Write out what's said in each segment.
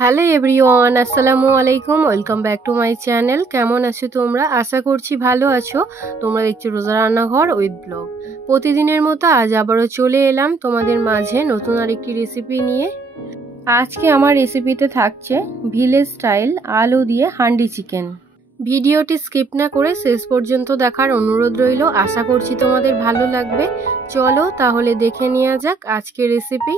Hello everyone, আসসালামু আলাইকুম। Welcome back to my channel. কেমন আছো তোমরা? আশা করছি ভালো আছো। তোমরা দেখছো রোজা রান্নাঘর উইথ ব্লগ। প্রতিদিনের মতো আজ আবারও চলে এলাম তোমাদের মাঝে নতুন আরেকটি রেসিপি নিয়ে। আজকে আমার রেসিপিতে থাকছে ভিলেজ স্টাইল আলু দিয়ে হান্ডি চিকেন। ভিডিওটি স্কিপ না করে শেষ পর্যন্ত দেখার অনুরোধ রইল। আশা করছি তোমাদের ভালো লাগবে। চলো তাহলে দেখে নেওয়া যাক আজকের রেসিপি।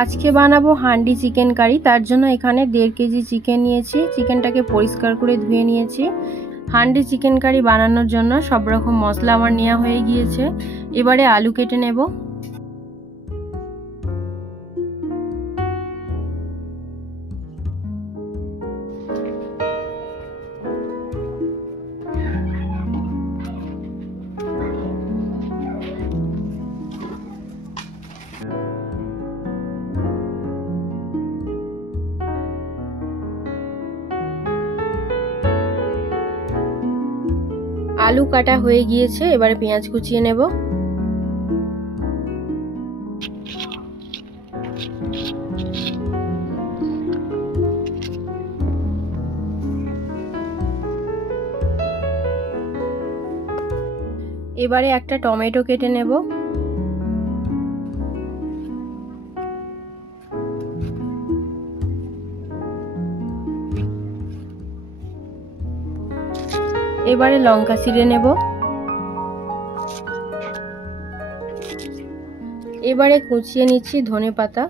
আজকে বানাবো হান্ডি চিকেন কারি। তার জন্য এখানে 1.5 কেজি চিকেন নিয়েছি। চিকেনটাকে পরিষ্কার করে ধুয়ে নিয়েছি। হান্ডি চিকেন কারি বানানোর জন্য সব রকম মশলা আমার নেওয়া হয়ে গিয়েছে। এবারে আলু কেটে নেব। আলু কাটা হয়ে গিয়েছে, এবারে পেঁয়াজ কুচিয়ে নেব। এবারে একটা টমেটো কেটে নেব। এবারে লঙ্কা ছিঁড়ে নেব। এবারে কুচিয়ে নিচ্ছি ধনেপাতা।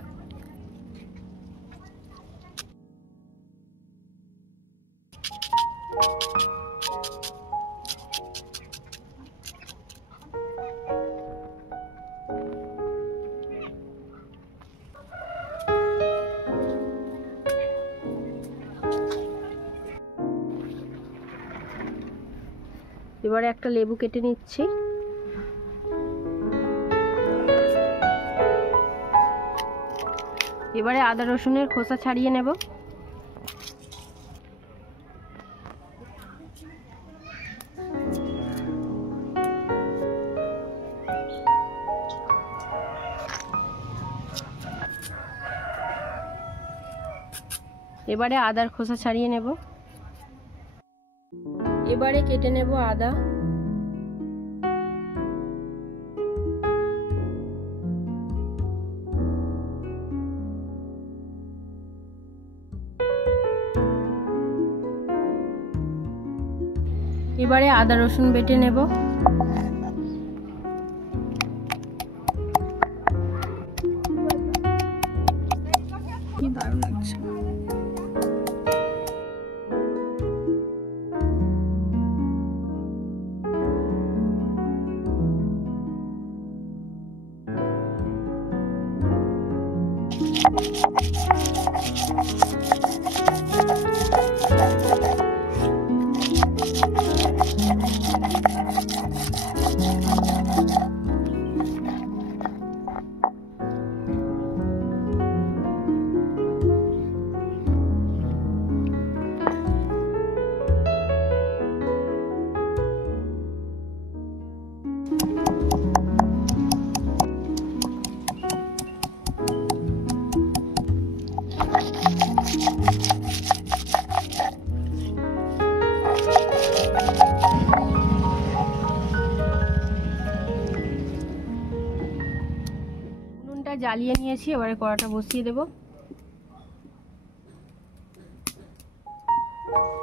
এবারে একটা লেবু কেটে নিচ্ছি। এবারে আদা রসুনের খোসা ছাড়িয়ে নেব। এবারে আদার খোসা ছাড়িয়ে নেব। এবারে কেটে নেব আদা। এবারে আদা রসুন বেটে নেব। কি দারুণ লাগছে। উনুনটা জ্বালিয়ে নিয়েছি, এবারে কড়াটা বসিয়ে দেব।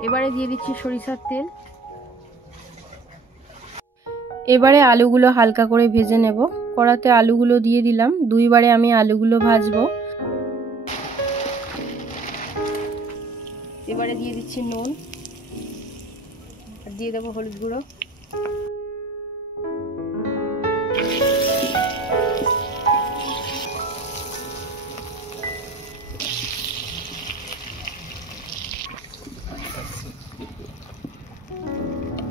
এবারে দিয়ে দিচ্ছি সরিষার তেল। এবারে আলুগুলো হালকা করে ভেজে নেব। কড়াতে আলুগুলো দিয়ে দিলাম। 2 বারে আমি আলুগুলো ভাজবো। এবারে দিয়ে দিচ্ছি নুন আর দিয়ে দেবো হলুদ গুঁড়ো।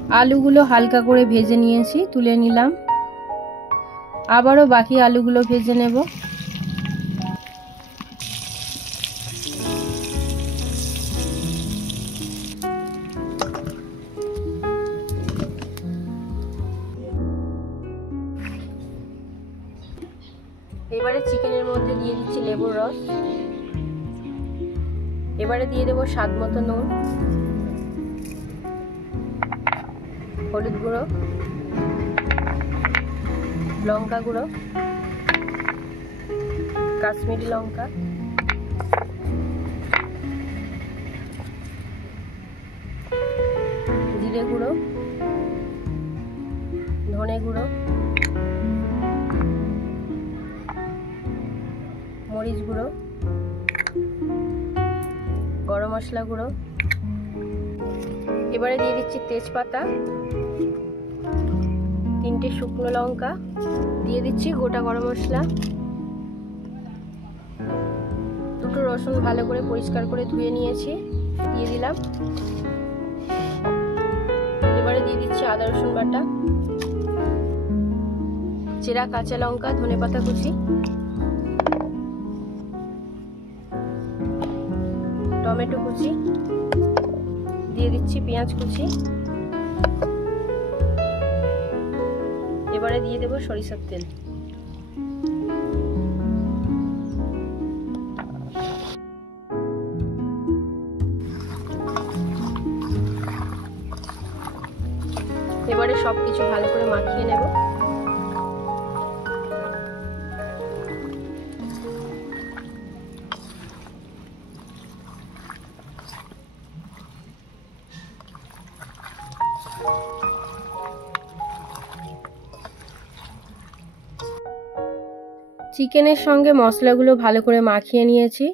আলুগুলো হালকা করে ভেজে নিয়েছি, তুলে নিলাম। আবারও বাকি আলুগুলো ভেজে নেব। এবারে চিকেনের মধ্যে দিয়ে দিচ্ছি লেবুর রস। এবারে দিয়ে দেবো স্বাদ মতো নুন, হলুদ গুঁড়ো, লঙ্কা গুঁড়ো, কাশ্মীরি লঙ্কা, জিরে গুঁড়ো, ধনে গুঁড়ো, মরিচ গুঁড়ো, গরম মশলা গুঁড়ো। এবারে দিয়ে দিচ্ছি তেজপাতা, 3টে শুকনো লঙ্কা, দিয়ে দিচ্ছি গোটা গরম মশলা, 2টো রসুন ভালো করে পরিষ্কার করে ধুয়ে নিয়েছি, দিয়ে দিলাম। এবারে দিয়ে দিচ্ছি আদা রসুন বাটা, চেরা কাঁচা লঙ্কা, ধনেপাতা কুচি, টমেটো কুচি, দিয়ে দিচ্ছি পেঁয়াজ কুচি। এবারে দিয়ে দেব সরিষার তেল। এবারে সবকিছু ভালো করে মাখিয়ে নেব। চিকেনের সঙ্গে মশলাগুলো ভালো করে মাখিয়ে নিয়েছি।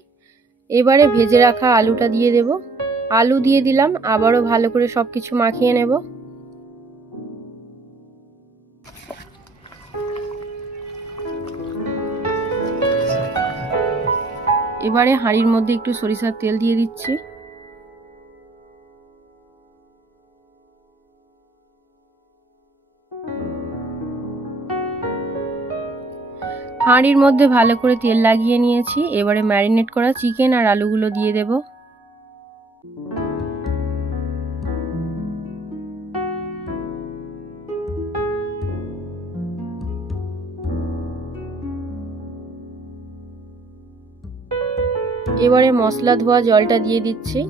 এবারে ভেজে রাখা আলুটা দিয়ে দেব। আলু দিয়ে দিলাম, আবারও ভালো করে সবকিছু মাখিয়ে নেব। এবারে হাঁড়ির মধ্যে একটু সরিষার তেল দিয়ে দিচ্ছি। হাঁড়ির মধ্যে ভালো করে তেল লাগিয়ে নিয়েছি। এবারে ম্যারিনেট করা চিকেন আর আলুগুলো দিয়ে দেব। এবারে মশলা ধোয়া জলটা দিয়ে দিচ্ছি।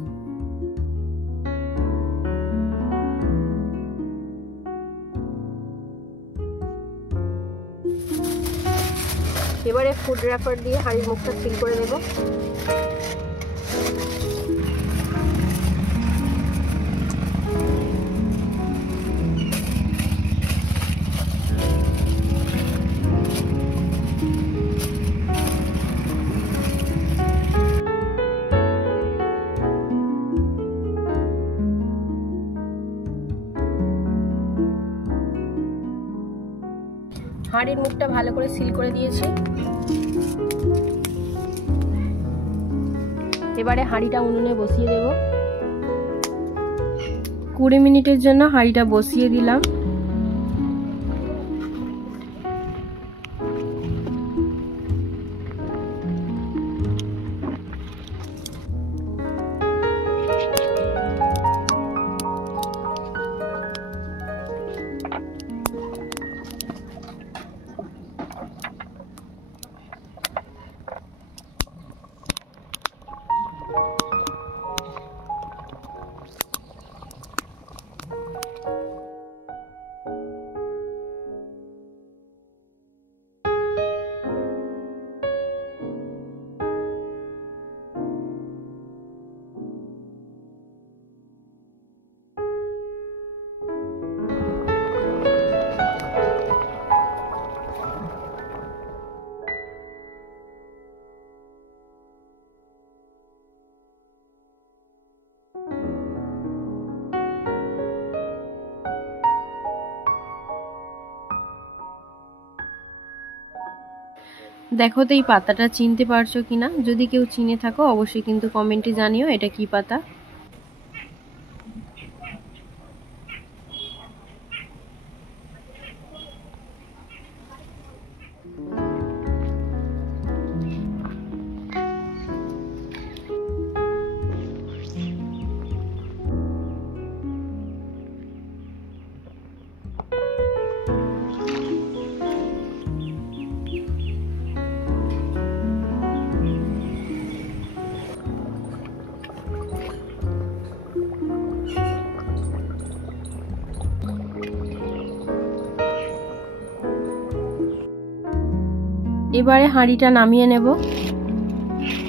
এবারে ফুড র্যাপার দিয়ে হাঁড়ির মুখটা সিল করে দেব। হাঁড়ির মুখটা ভালো করে সিল করে দিয়েছি। এবারে হাঁড়িটা উনুনে বসিয়ে দেব। 20 মিনিটের জন্য হাঁড়িটা বসিয়ে দিলাম। দেখো তো এই পাতাটা চিনতে পারছো কিনা? যদি কেউ চিনে থাকো অবশ্যই কিন্তু কমেন্টে জানিও এটা কি পাতা। এবারে হাঁড়িটা নামিয়ে নেব।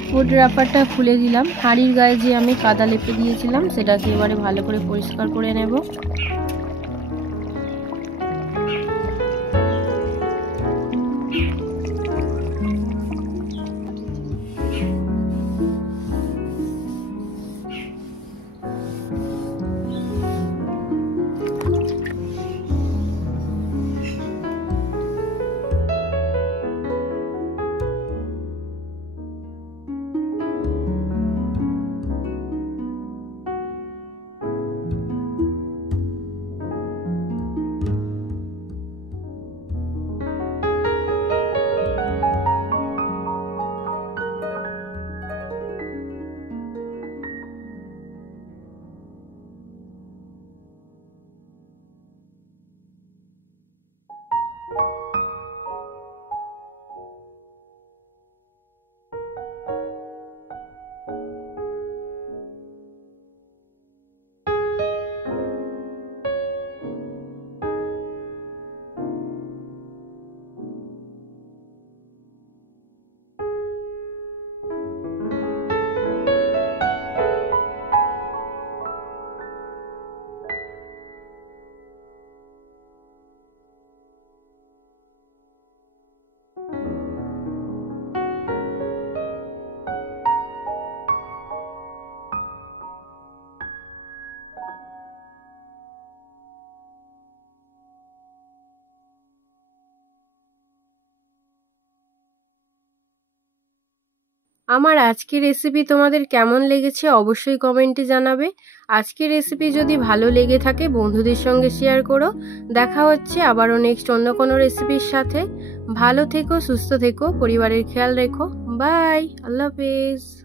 ফুড র্যাপারটা খুলে দিলাম। হাঁড়ির গায়ে যে আমি কাদা লেপে দিয়েছিলাম সেটাকে এবারে ভালো করে পরিষ্কার করে নেব। আমার আজকের রেসিপি তোমাদের কেমন লেগেছে অবশ্যই কমেন্টে জানাবে। আজকের রেসিপি যদি ভালো লেগে থাকে বন্ধুদের সঙ্গে শেয়ার করো। দেখা হচ্ছে আবারও নেক্সট অন্য কোনো রেসিপির সাথে। ভালো থেকো, সুস্থ থেকো, পরিবারের খেয়াল রেখো। বাই, আল্লাহ হাফেজ।